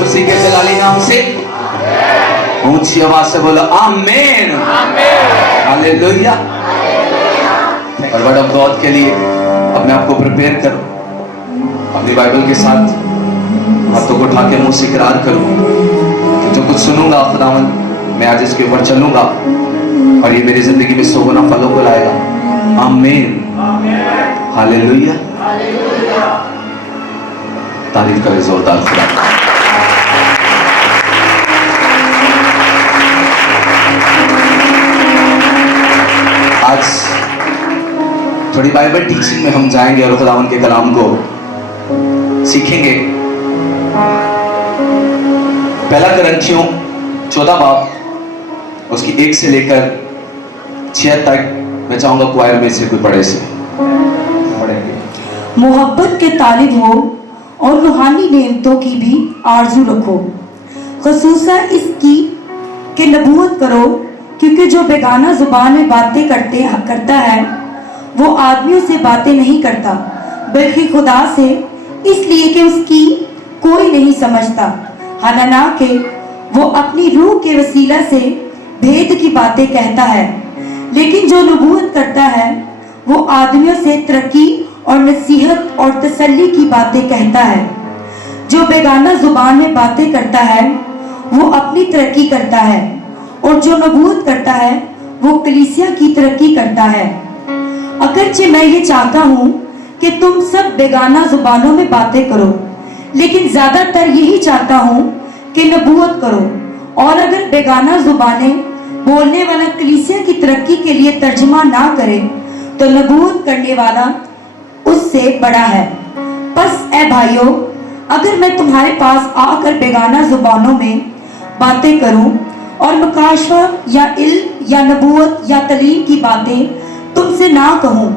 मसीह के जलाली नाम से ऊंची आवाज से बोलो आमीन, हालेलुया। और वर्ड ऑफ गॉड के लिए अपने आप को प्रिपेयर करो। अपनी बाइबल के साथ हाथों को उठा के मुंह से इकरार करो कि जो कुछ सुनूंगा खुदावन मैं आज इसके ऊपर चलूंगा और ये मेरी जिंदगी में सोगुना फलों को लाएगा। आमीन, हालेलुया। तारीफ करें जोरदार खुदा। आज थोड़ी बाइबल टीचिंग में हम जाएंगे और खुदावन के कलाम को सीखेंगे। पहला कुरिन्थियों 14 बाब उसकी 1 से लेकर 6 तक मैं चाहूंगा क्वायर में से कोई पढ़े से पढ़ेंगे। मोहब्बत के तालिब हो और रूहानी नेमतों की भी आरजू रखो, खुसूसन इसकी कि नबूवत करो, क्योंकि जो बेगाना जुबान में बातें करता है वो आदमियों से बातें नहीं करता बल्कि खुदा से, इसलिए कि उसकी कोई नहीं समझता। हालांकि वो अपनी रूह के वसीला से भेद की बातें कहता है, लेकिन जो नबूवत करता है वो आदमियों से तरक्की और नसीहत और तसल्ली की बातें कहता है। जो बेगाना जुबान में बातें करता है वो अपनी तरक्की करता है, और जो नबूवत करता है वो कलीसिया की तरक्की करता है। अगरचे मैं ये चाहता हूँ कि तुम सब बेगाना जुबानों में बातें करो, लेकिन ज्यादातर यही चाहता हूँ कि नबूवत करो। और अगर बेगाना जुबानें बोलने वाला कलीसिया की तरक्की के लिए तर्जुमा ना करे तो नबूवत करने वाला उससे बड़ा है। बस ए भाइयों, अगर मैं तुम्हारे पास आकर बेगाना जुबानों में बातें करूं और मुकाशवा या इल्म या नबूवत या तलीम की बातें तुमसे ना कहूं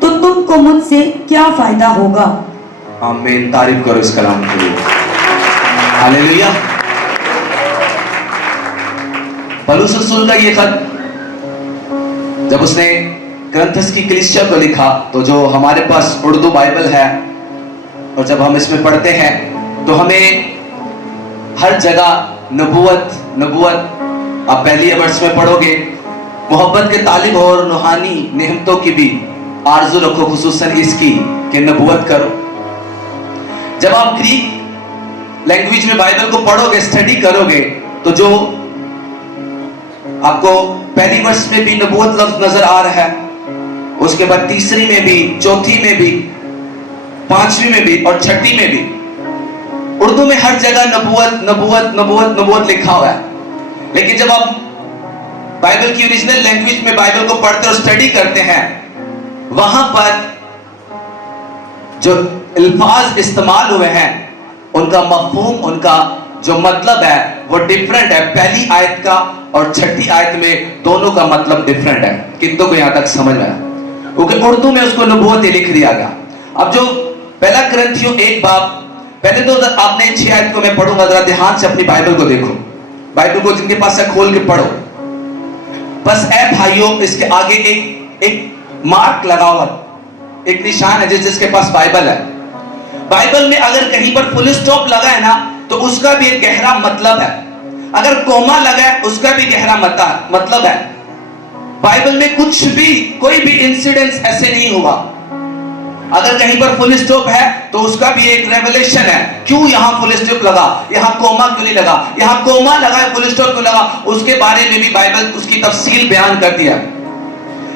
तो तुमको मुझसे क्या फायदा होगा। आमीन, तारीफ करो इस कलाम के लिए, हालेलुया। पौलुस रसूल का ये खत जब उसने कुरिन्थस की कलीसिया को लिखा, तो जो हमारे पास उर्दू बाइबल है और जब हम इसमें पढ़ते हैं तो हमें हर जगह नबूवत आप पहली वर्ष में पढ़ोगे, मोहब्बत के तालिब हो और रूहानी नेमतों की भी आरजू रखो, खुसूसन इसकी कि नबूवत करो। जब आप ग्रीक लैंग्वेज में बाइबल को पढ़ोगे, स्टडी करोगे, तो जो आपको पहली वर्ष में भी नबूवत लफ्ज नजर आ रहा है, उसके बाद तीसरी में भी, चौथी में भी, पांचवी में भी और छठी में भी। उर्दू में हर जगह नबूवत नबूवत नबूवत नबूवत लिखा हुआ है, लेकिन जब आप बाइबल की ओरिजिनल लैंग्वेज में बाइबल को पढ़ते और स्टडी करते हैं, वहां पर जो अल्फाज इस्तेमाल हुए हैं उनका मफहूम, उनका जो मतलब है वो डिफरेंट है। पहली आयत का और छठी आयत में दोनों का मतलब डिफरेंट है। कितनों को यहां तक समझ में आया? क्योंकि उर्दू में उसको नबूवत लिख दिया गया। अब जो पहला कुरिन्थियों 1 बाब, पहले तो आपने 6 आयत को मैं पढ़ूंगा, जरा ध्यान से अपनी बाइबल को देखो, बाइबल को जिनके पास है खोल के पढ़ो। बस ए भाइयों, इसके आगे एक मार्क लगा हुआ, एक निशान है जिसके पास बाइबल है। बाइबल में अगर कहीं पर फुल स्टॉप लगा है ना, तो उसका भी एक गहरा मतलब है। अगर कोमा लगा है उसका भी गहरा मतलब है। बाइबल में कुछ भी, कोई भी इंसिडेंस ऐसे नहीं हुआ। अगर कहीं पर फुल स्टॉप है तो उसका भी एक रेवलेशन है, क्यों यहां फुल स्टॉप लगा, यहां कोमा क्यों नहीं लगा, यहां कोमा लगा है, फुल स्टॉप क्यों लगा, उसके बारे में भी बाइबल उसकी तफसील बयान कर दिया।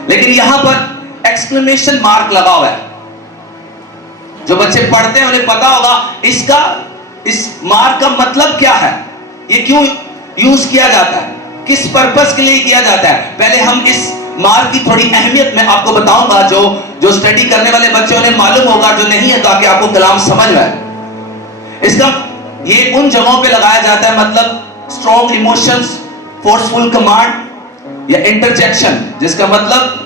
लेकिन यहां पर एक्सक्लेमेशन मार्क लगा हुआ है। जो बच्चे पढ़ते हैं उन्हें पता होगा इस मार्क का मतलब क्या है, ये क्यों यूज किया जाता है, किस पर्पस के लिए किया जाता है। पहले हम इस मार्क की थोड़ी अहमियत मैं आपको बताऊंगा, जो स्टडी करने वाले बच्चे उन्हें मालूम होगा, जो नहीं है ताकि आपको कलाम समझ में आए। इसका ये उन जगहों पे लगाया जाता है, मतलब स्ट्रॉन्ग इमोशंस, फोर्सफुल कमांड या इंटरजेक्शन, जिसका मतलब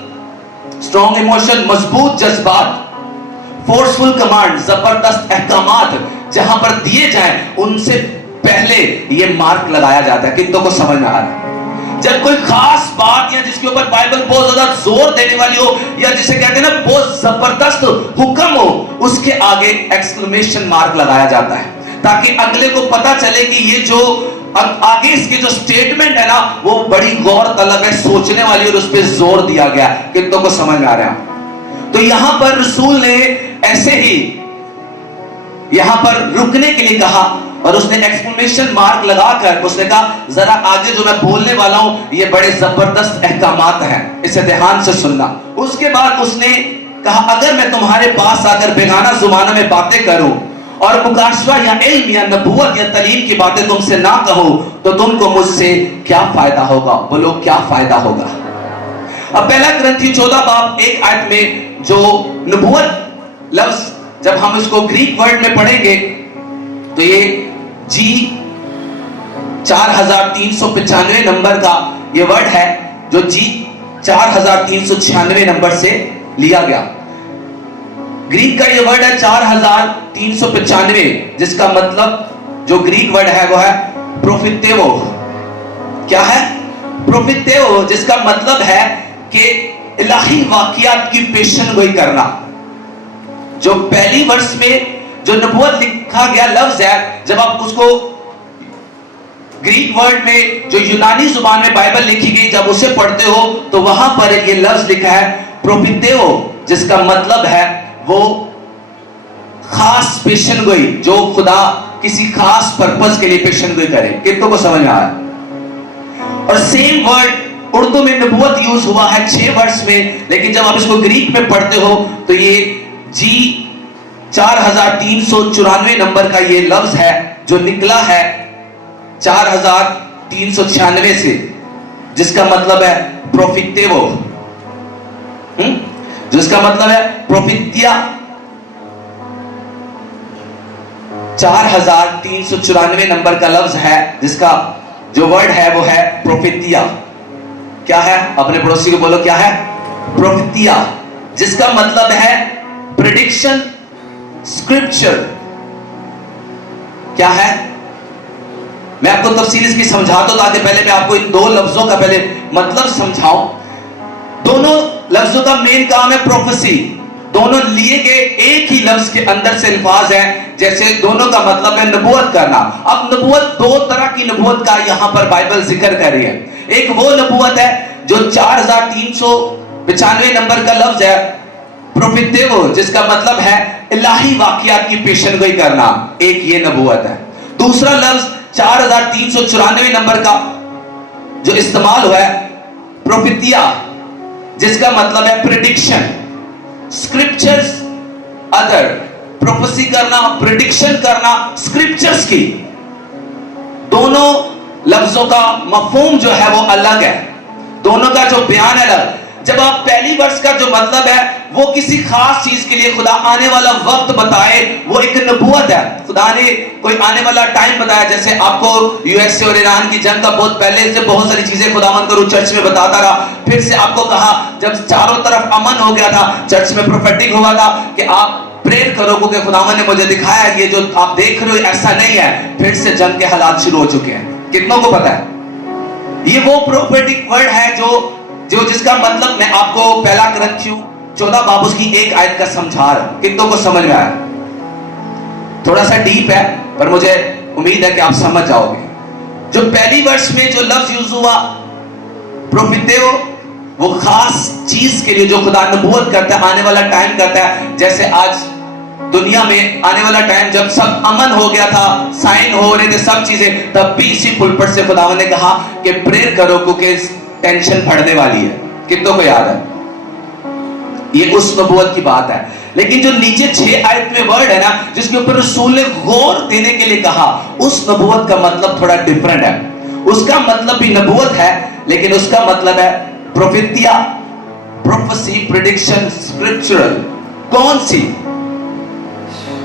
स्ट्रॉन्ग इमोशन मजबूत जज्बात, फोर्सफुल कमांड जबरदस्त अहकामात जहां पर दिए जाएं उनसे पहले ये मार्क लगाया जाता है। कितनों को समझ में आ रहा है? जब कोई खास बात या जिसके ऊपर बाइबल बहुत ज्यादा जोर देने वाली हो, या जिसे कहते हैं ना बहुत जबरदस्त हुक्म हो, उसके आगे एक्सक्लेमेशन मार्क लगाया जाता है, ताकि अगले को पता चले कि ये जो आगे इसके जो स्टेटमेंट है ना वो बड़ी गौर तलब है, सोचने वाली, और उस पर जोर दिया गया। कितनों को समझ में आ रहा है? तो यहां पर रसूल ने ऐसे ही यहां पर रुकने के लिए कहा और उसने एक्सक्लेमेशन मार्क लगाकर उसने कहा जरा आगे जो मैं बोलने वाला हूं ये बड़े जबरदस्त अहकामात हैं, इसे ध्यान से सुनना। उसके बाद उसने कहा अगर मैं तुम्हारे पास आकर बेगाना जुबानों में बातें करूं और मुकाशवा या इल्म या नबूवत या तलीम की बातें तुमसे ना कहूं तो तुमको मुझसे क्या फायदा होगा? बोलो क्या फायदा होगा? अब पहला ग्रंथी 14 बाब 1 आयत में जो नबूवत लफ्ज जब हम इसको ग्रीक वर्ड में पढ़ेंगे तो ये जी 4395 नंबर का ये वर्ड है जो जी 4396 नंबर से लिया गया। ग्रीक का ये वर्ड है 4395, जिसका मतलब जो ग्रीक वर्ड है वो है प्रोफितेओ। क्या है? प्रोफितेओ, जिसका मतलब है कि इलाही वाकियात की पेशनगोई करना। जो पहली वर्ष में जो नबूवत लिखा गया लफ्ज है, जब आप उसको ग्रीक वर्ड में जो यूनानी जुबान में बाइबल लिखी गई जब उसे पढ़ते हो तो वहां पर ये लफ्ज लिखा है प्रोफितेओ, जिसका मतलब है वो खास पेशनगोई, जो खुदा किसी खास पर्पस के लिए पेशनगोई करे। कितनों को समझ में आया? और सेम वर्ड उर्दू में नबूवत यूज हुआ है 6 वर्ष में, लेकिन जब आप इसको ग्रीक में पढ़ते हो तो ये जी 4394 नंबर का ये लफ्ज है जो निकला है 4396 से, जिसका मतलब है प्रोफितेओ, जिसका मतलब है प्रोफितिया। 4394 नंबर का लफ्ज है जिसका जो वर्ड है वो है प्रोफितिया। क्या है? अपने पड़ोसी को बोलो क्या है? प्रोफितिया, जिसका मतलब है प्रेडिक्शन, स्क्रिप्चर। क्या है? मैं आपको तफसील इसकी समझाता हूं ताकि पहले मैं आपको इन दो लफ्जों का पहले मतलब समझाऊं। दोनों लफ्जों का मेन काम है प्रोफेसी। दोनों लिए गए एक ही लफ्ज के अंदर से अल्फाज हैं, जैसे दोनों का मतलब है नबूवत करना। अब नबूवत दो तरह की नबूवत का यहां पर बाइबल जिक्र कर रही है। एक वो नबूवत है जो 4395 नंबर का लफ्ज है प्रोफितेओ, जिसका मतलब है इलाही वाकियात की पेशनगोई करना, एक ये नबूवत है। दूसरा लफ्ज 4394 नंबर का जो इस्तेमाल हुआ है प्रोफितिया, जिसका मतलब है प्रेडिक्शन, स्क्रिप्चर्स अदर, प्रोफेसी करना, प्रेडिक्शन करना स्क्रिप्चर्स की। दोनों लफ्जों का मफहूम जो है वो अलग है, दोनों का जो बयान है अलग। जब आप पहली वर्ष का जो मतलब है वो किसी खास चीज के लिए खुदा आने वाला वक्त बताए, वो एक नबूवत है। खुदा ने कोई आने वाला टाइम बताया, जैसे आपको यूएसए और ईरान की जंग का बहुत पहले से बहुत सारी चीजें खुदावंद को चर्च में बताता रहा। फिर से आपको कहा जब चारों तरफ अमन हो गया था, चर्च में प्रोफेटिक हुआ था कि आप प्रेयर करो क्योंकि खुदावंद ने मुझे दिखाया ये जो आप देख रहे हो ऐसा नहीं है। फिर से जंग के हालात शुरू हो चुके हैं। कितनों को पता है? ये वो प्रोफेटिक वर्ड है जो जिसका मतलब मैं आपको पहला ग्रंथियों 14 बाब उसकी 1 आयत का समझा रहा हूं। कितनों को समझ में आया? थोड़ा सा डीप है पर मुझे उम्मीद है कि आप समझ जाओगे। जो पहली वर्ष में जो लफ्ज यूज हुआ प्रोफितेओ, वो खास चीज के लिए जो खुदा नबूवत करता है, आने वाला टाइम करता है। जैसे आज दुनिया में आने वाला टाइम जब सब अमन हो गया था, साइन हो रहे थे सब चीजें, तब भी इसी पुलपट से खुदा ने कहा कि प्रेयर करो क्योंकि टेंशन बढ़ने वाली है। कितनों को याद है? ये उस नबूवत की बात है। लेकिन जो नीचे 6 आयत में वर्ड है ना जिसके ऊपर रसूल ने गौर देने के लिए कहा, उस नबूवत का मतलब थोड़ा डिफरेंट है। उसका मतलब भी नबूवत है लेकिन उसका मतलब है प्रोफेतिया, प्रोफेसी, प्रेडिक्शन, स्क्रिप्चरल। कौन सी?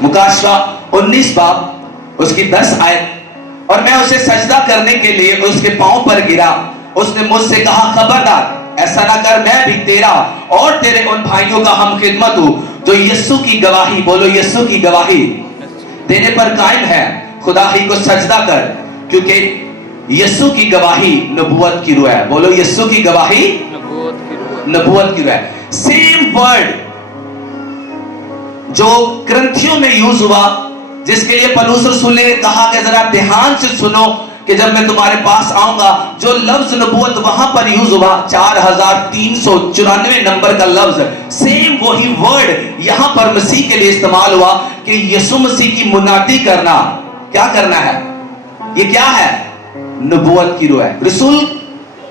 मुकाशवा 19 बाब उसकी 10 आयत। और मैं उसे सजदा करने के लिए उसके पांव पर गिरा। उसने मुझसे कहा खबरदार ऐसा ना कर, मैं भी तेरा और तेरे उन भाइयों का हम खिदमत हूं जो यीशु की गवाही, बोलो यीशु की गवाही देने पर कायम है। खुदा ही को सजदा कर क्योंकि यीशु की गवाही नबूवत की रूह है। बोलो यीशु की गवाही नबूवत की रूह है। सेम वर्ड जो ग्रंथियों में यूज हुआ جس کے لیے پولس رسول نے کہا کہ ذرا دھیان سے سنو کہ جب میں تمہارے پاس آؤں گا، جو لفظ نبوت وہاں پر یوز ہوا 4394 نمبر کا لفظ، سیم وہی ورڈ یہاں پر مسیح کے لیے استعمال ہوا کہ یسوع مسیح کی منادی کرنا. کیا کرنا ہے؟ یہ کیا ہے؟ نبوت کی روح ہے. رسول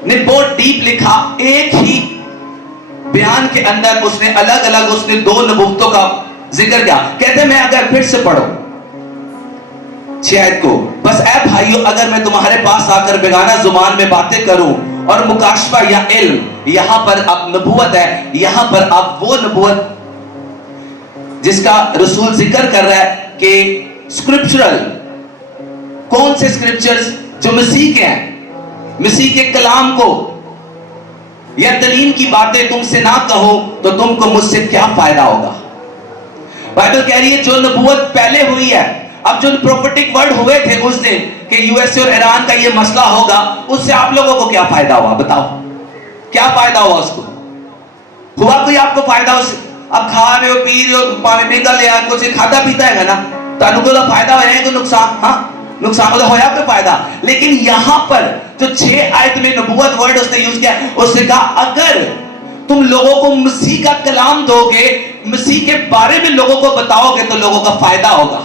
نے بہت ڈیپ لکھا، ایک ہی بیان کے اندر اس نے الگ الگ اس نے 2 نبوتوں کا ذکر کیا. کہتے ہیں میں اگر پھر سے پڑھوں 6 آیت کو، بس اے بھائیو اگر میں تمہارے پاس آ کر بیگانہ زبان میں باتیں کروں اور مکاشفہ یا علم، یہاں پر اب نبوت ہے، یہاں پر اب وہ نبوت جس کا رسول ذکر کر رہا ہے کہ سکرپچرل، کون سے سکرپچرز؟ جو مسیح کے ہیں، مسیح کے کلام کو یا دلیل کی باتیں تم سے نہ کہو تو تم کو مجھ سے کیا فائدہ ہوگا. بائبل کہہ رہی ہے جو نبوت پہلے ہوئی ہے، اب جو پروفیٹک ورڈ ہوئے تھے اس دن کہ یو ایس اے اور ایران کا یہ مسئلہ ہوگا، اس سے آپ لوگوں کو کیا فائدہ ہوا؟ بتاؤ کیا فائدہ ہوا؟ اس کو ہوا کوئی آپ کو فائدہ؟ اس اب کھا رہے ہو، پی رہے ہو، پانی نکل لیا، کچھ کھاتا پیتا ہے نا، تو ان کو فائدہ ہو رہا ہے، کوئی نقصان؟ ہاں نقصان تو ہوا کوئی فائدہ. لیکن یہاں پر جو 6 آیت میں نبوت ورڈ اس نے یوز کیا، اس نے کہا اگر تم لوگوں کو مسیح کا کلام دو گے، مسیح کے بارے میں لوگوں کو بتاؤ گے تو لوگوں کا فائدہ ہوگا.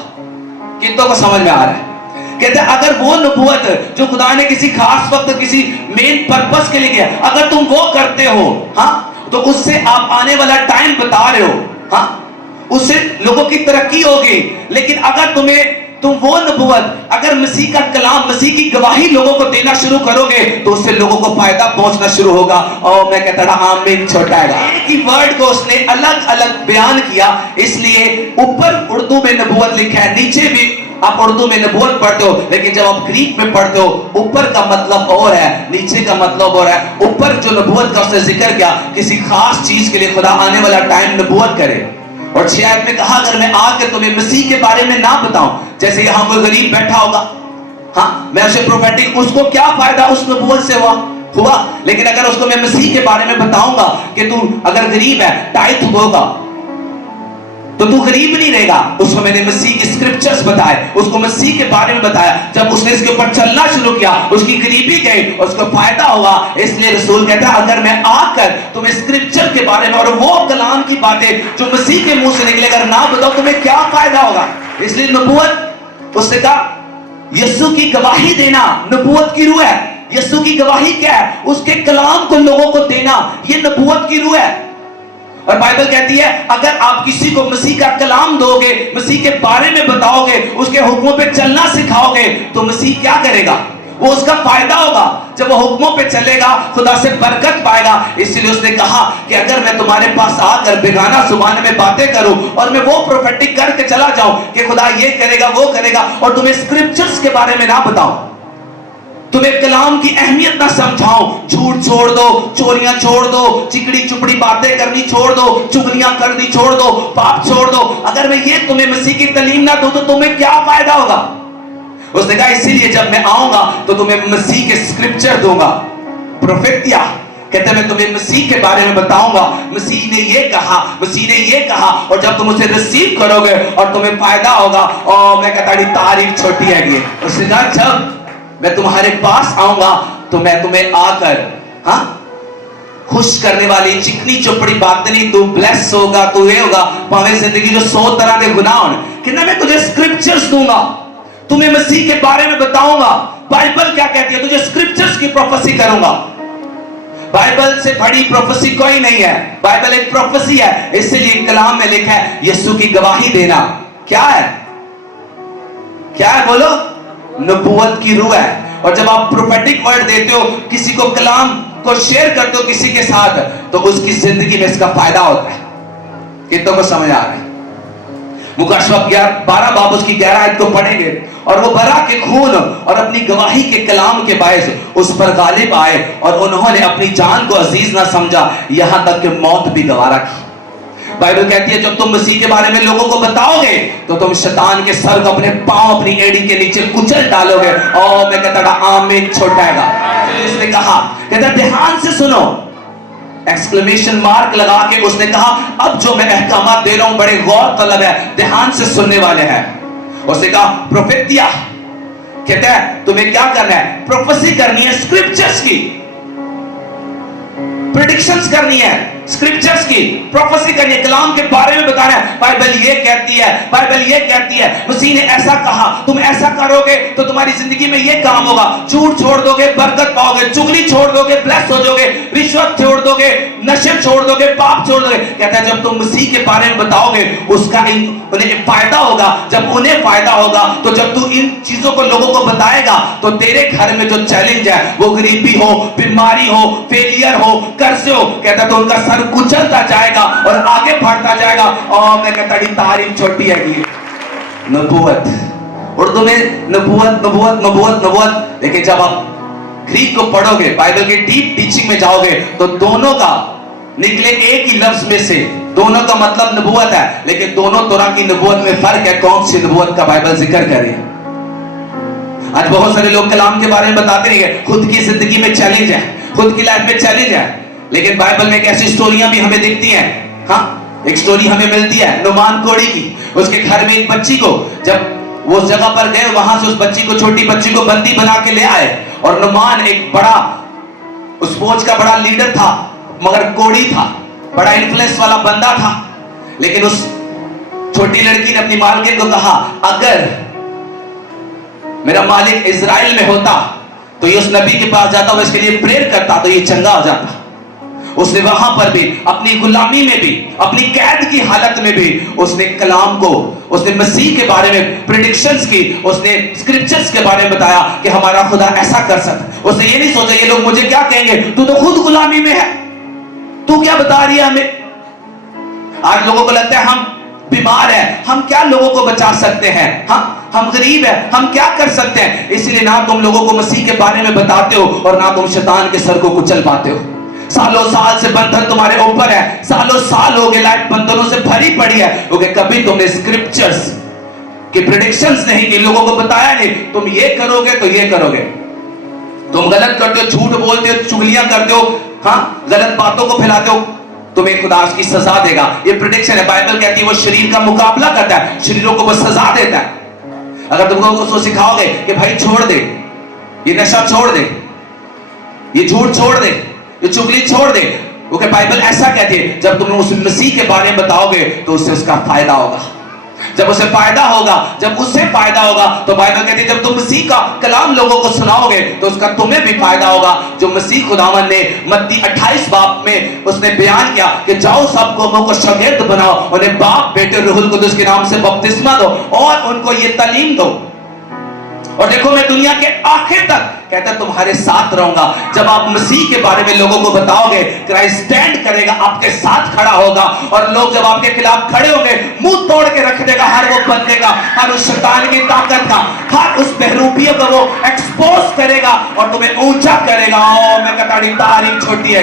کتنوں کو سمجھ میں آ رہا ہے؟ کہتے ہیں اگر وہ نبوت جو خدا نے کسی خاص وقت کسی مین پرپس کے لیے کیا، اگر تم وہ کرتے ہو، ہاں، تو اس سے آپ آنے والا ٹائم بتا رہے ہو، ہاں، اس سے لوگوں کی ترقی ہوگی. لیکن اگر تم وہ نبوت، اگر مسیح کا کلام، مسیح کی گواہی لوگوں کو دینا شروع کرو گے تو اس سے لوگوں کو فائدہ پہنچنا شروع ہوگا. اور میں کہتا رہا آمین چھوٹا ہے گا. ایک ہی ورڈ کو اس نے الگ الگ بیان کیا، اس لیے اوپر اردو میں نبوت لکھا ہے، نیچے بھی آپ اردو میں نبوت پڑھتے ہو، لیکن جب آپ گریک میں پڑھتے ہو اوپر کا مطلب اور ہے، نیچے کا مطلب اور ہے. اوپر جو نبوت کا اس نے ذکر کیا، کسی خاص چیز کے لیے خدا آنے والا ٹائم نبوت کرے. اور 6 آیت میں کہا اگر میں آ کے تمہیں مسیح کے بارے میں نہ بتاؤں، جیسے یہاں کوئی غریب بیٹھا ہوگا، ہاں، میں اسے پروفیٹک، اس کو کیا فائدہ اس نبوت سے ہوا. لیکن اگر اس کو میں مسیح کے بارے میں بتاؤں گا کہ تو اگر غریب ہے ٹائٹ ہوگا تو تو غریب نہیں رہے گا. اس کو میں نے مسیح کی سکرپچرز بتائے، اس کو مسیح کے بارے میں بتایا. جب اس نے اس کے اوپر چلنا شروع کیا، اس کی غریبی گئی، اس کو فائدہ ہوا. اس لیے رسول کہتا ہے اگر میں آ کر تمہیں سکرپچر کے بارے میں اور وہ کلام کی باتیں جو مسیح کے منہ سے نکلے اگر نہ بتاؤ تمہیں کیا فائدہ ہوگا. اس لیے نبوت، اس نے کہا یسوع کی گواہی دینا نبوت کی روح ہے. یسوع کی گواہی کیا ہے؟ اس کے کلام کو لوگوں کو دینا، یہ نبوت کی روح ہے. اور بائبل کہتی ہے اگر آپ کسی کو مسیح کا کلام دو گے، مسیح کے بارے میں بتاؤ گے، اس کے حکموں پہ چلنا سکھاؤ گے تو مسیح کیا کرے گا؟ وہ اس کا فائدہ ہوگا. جب وہ حکموں پہ چلے گا خدا سے برکت پائے گا. اس لیے اس نے کہا کہ اگر میں تمہارے پاس آ کر بیگانہ زبان میں باتیں کروں اور میں وہ پروفیٹک کر کے چلا جاؤں کہ خدا یہ کرے گا وہ کرے گا، اور تمہیں سکرپچرز کے بارے میں نہ بتاؤں، تمہیں کلام کی اہمیت نہ سمجھاؤں، جھوٹ چھوڑ دو، چوریاں چھوڑ دو، چکڑی چپڑی باتیں کرنی چھوڑ دو، چگلیاں کرنی چھوڑ دو، پاپ چھوڑ دو، اگر میں یہ تمہیں مسیح کی تعلیم نہ دوں تو تمہیں کیا فائدہ ہوگا؟ اس نے کہا اسی لیے جب میں آؤں گا تو تمہیں مسیح کے سکرپچر دوں گا. پروفیٹیا کہتے ہیں میں تمہیں مسیح کے بارے میں بتاؤں گا، مسیح نے یہ کہا، مسیح نے یہ کہا، اور جب تم اسے ریسیو کرو گے اور تمہیں فائدہ ہوگا. اور میں کہتا ہوں تاریخ چھوٹی ہے یہ. اس نے کہا جب میں تمہارے پاس آؤں گا تو میں تمہیں آ کر، ہاں، خوش کرنے والی چکنی چپڑی بات نہیں، تو بلیس ہوگا، تو یہ ہوگا پاوے زندگی جو 100 طرح دے گناہ ہونے کہ میں تجھے سکرپچرز دوں گا، تمہیں مسیح کے بارے میں بتاؤں گا. بائبل کیا کہتی ہے؟ تجھے سکرپچرز کی پروفیسی کروں گا. بائبل سے بڑی پروفیسی کوئی نہیں ہے. بائبل ایک پروفیسی ہے. اس لیے کلام میں لکھا ہے یسوع کی گواہی دینا کیا ہے؟ کیا ہے بولو؟ نبوت کی روح ہے. اور جب آپ پروفیٹک ورڈ دیتے ہو، کسی کو کلام کو شیئر کرتے ہو کسی کے ساتھ، تو اس کی زندگی میں اس کا فائدہ ہوتا ہے. کتنوں کو سمجھ آ رہا ہے؟ مکاشفہ 12 باب اس کی 11 آیت کو پڑھیں گے، اور وہ برا کے خون اور اپنی گواہی کے کلام کے باعث اس پر غالب آئے، اور انہوں نے اپنی جان کو عزیز نہ سمجھا، یہاں تک کہ موت بھی گوارا کی. بائبل کہتی ہے جب تم مسیح کے بارے میں لوگوں کو بتاؤ گے تو تم شیطان کے سر کو اپنے پاؤں اپنی ایڑی کے نیچے کچل ڈالو گے. اور میں کہتا ہوں آمین چھوٹا گا. اس نے کہا، کہتا دھیان سے سنو، ایکسکلیمیشن مارک لگا کے اس نے کہا اب جو میں احکامات دے رہا ہوں بڑے غور طلب ہے، دھیان سے سننے والے ہیں. उसने कहा प्रोफेतिया, कहता है तुम्हें क्या करना है? प्रोफेसी करनी है स्क्रिप्चर्स की, प्रेडिक्शंस करनी है, स्क्रिप्चर्स की प्रोफेसी करनी है, कलाम के बारे में बताना है। बाइबल ये कहती है, बाइबल ये कहती है, मसीह ने ऐसा कहा, तुम ऐसा करोगे तो तुम्हारी जिंदगी में ये काम होगा, झूठ छोड़ दोगे बरकत पाओगे, चुगली छोड़ दोगे ब्लेस हो जाओगे, रिश्वत छोड़ दोगे, नशे छोड़ दोगे, पाप छोड़ दोगे। कहता है जब तुम मसीह के बारे में बताओगे उसका उन्हें फायदा होगा। जब उन्हें फायदा होगा तो जब तू इन चीजों को लोगों को बताएगा तो तेरे घर में जो चैलेंज है, वो गरीबी हो, बीमारी हो, फेलियर हो, कर्ज हो, कहता तो उनका सर कुचलता जाएगा और आगे बढ़ता जाएगा। और मैं कहता तारीफ छोटी है कि नबूवत, उर्दू में नबूवत नबूवत नबूवत नबूवत। लेकिन जब आप ग्रीक को पढ़ोगे, बाइबल के डीप टीचिंग में जाओगे तो दोनों का निकले एक ही लफ्ज में से, दोनों का मतलब नबूवत है, लेकिन दोनों तरह की नबूवत में फर्क है। कौन सी नबूवत का बाइबल जिक्र करे? आज बहुत सारे लोग कलाम के बारे में बताते नहीं है, खुद की जिंदगी में चैलेंज है, खुद की लाइफ में चैलेंज है, लेकिन बाइबल में एक ऐसी स्टोरियां भी हमें दिखती हैं। हाँ, एक स्टोरी हमें मिलती है नुमान कोड़ी की। उसके घर में एक बच्ची को, जब वो उस जगह पर गए, वहां से उस बच्ची को, छोटी बच्ची को बंदी बना के ले आए। और नुमान एक बड़ा, उस फौज का बड़ा लीडर था, मगर कोड़ी था, बड़ा इन्फ्लुएंस वाला बंदा था। लेकिन उस छोटी लड़की ने अपनी मालकिन को कहा, अगर मेरा मालिक इजराइल में होता तो ये उस नबी के पास जाता, वो इसके लिए प्रेयर करता तो ये चंगा हो जाता। उसने वहां पर भी, अपनी गुलामी में भी, अपनी कैद की हालत में भी उसने कलाम को, उसने मसीह के बारे में प्रेडिक्शंस की, उसने स्क्रिप्चर्स के बारे में बताया कि हमारा खुदा ऐसा कर सकता। उसने ये नहीं सोचा ये लोग मुझे क्या कहेंगे, तू तो खुद गुलामी में है, तू क्या बता रही है हमें। आज लोगों को लगता है हम बीमार हैं, हम क्या लोगों को बचा सकते हैं, हम गरीब हैं, हम क्या कर सकते हैं। इसलिए ना तुम लोगों को मसीह के बारे में बताते हो और ना तुम शैतान के सर को कुचल पाते हो। सालों साल से बंधन तुम्हारे ऊपर है, सालों साल हो गए लाइफ बंधनों से भरी पड़ी है, क्योंकि कभी तुमने स्क्रिप्चर्स के प्रेडिक्शंस नहीं की, लोगों को बताया नहीं तुम ये करोगे तो ये करोगे, तुम गलत करते हो, झूठ बोलते हो, चुगलियां करते हो, हाँ, गलत बातों को फैलाते हो, तुम्हें खुदा उसकी सजा देगा। ये प्रेडिक्शन है। बाइबल कहती है वो शरीर का मुकाबला करता है, शरीरों को वो सजा देता है। अगर तुम लोगों को सिखाओगे कि भाई छोड़ दे, ये नशा छोड़ दे, ये झूठ छोड़ दे, ये चुगली छोड़ दे, क्योंकि बाइबल ऐसा कहती है जब तुम उस मसीह के बारे में बताओगे तो उससे उसका फायदा होगा। जब उसे फायदा होगा, जब उससे फायदा होगा, तो बाइबल कहती है जब तुम मसीह का कलाम लोगों को सुनाओगे तो उसका तुम्हें भी फायदा होगा। जो मसीह खुदावन ने मत्ती 28 बाब में उसने बयान किया कि जाओ सब कौमों को शागिर्द बनाओ, उन्हें बाप बेटे रूहुल कुदुस के नाम से बपतिस्मा दो और उनको ये तालीम दो, और देखो मैं दुनिया के आखिर तक कहता तुम्हारे साथ रहूंगा। जब आप मसीह के बारे में लोगों को बताओगे, क्राइस्ट स्टैंड करेगा, आपके साथ खड़ा होगा, और लोग जब आपके खिलाफ खड़े होंगे मुंह तोड़ के रख देगा हर वो बंदे का, हर उस शैतान की ताकत का, हर उस बहरूपियों को वो एक्सपोज करेगा और तुम्हें ऊंचा करेगा। ओ मैं कहता तारीफ छोटी है।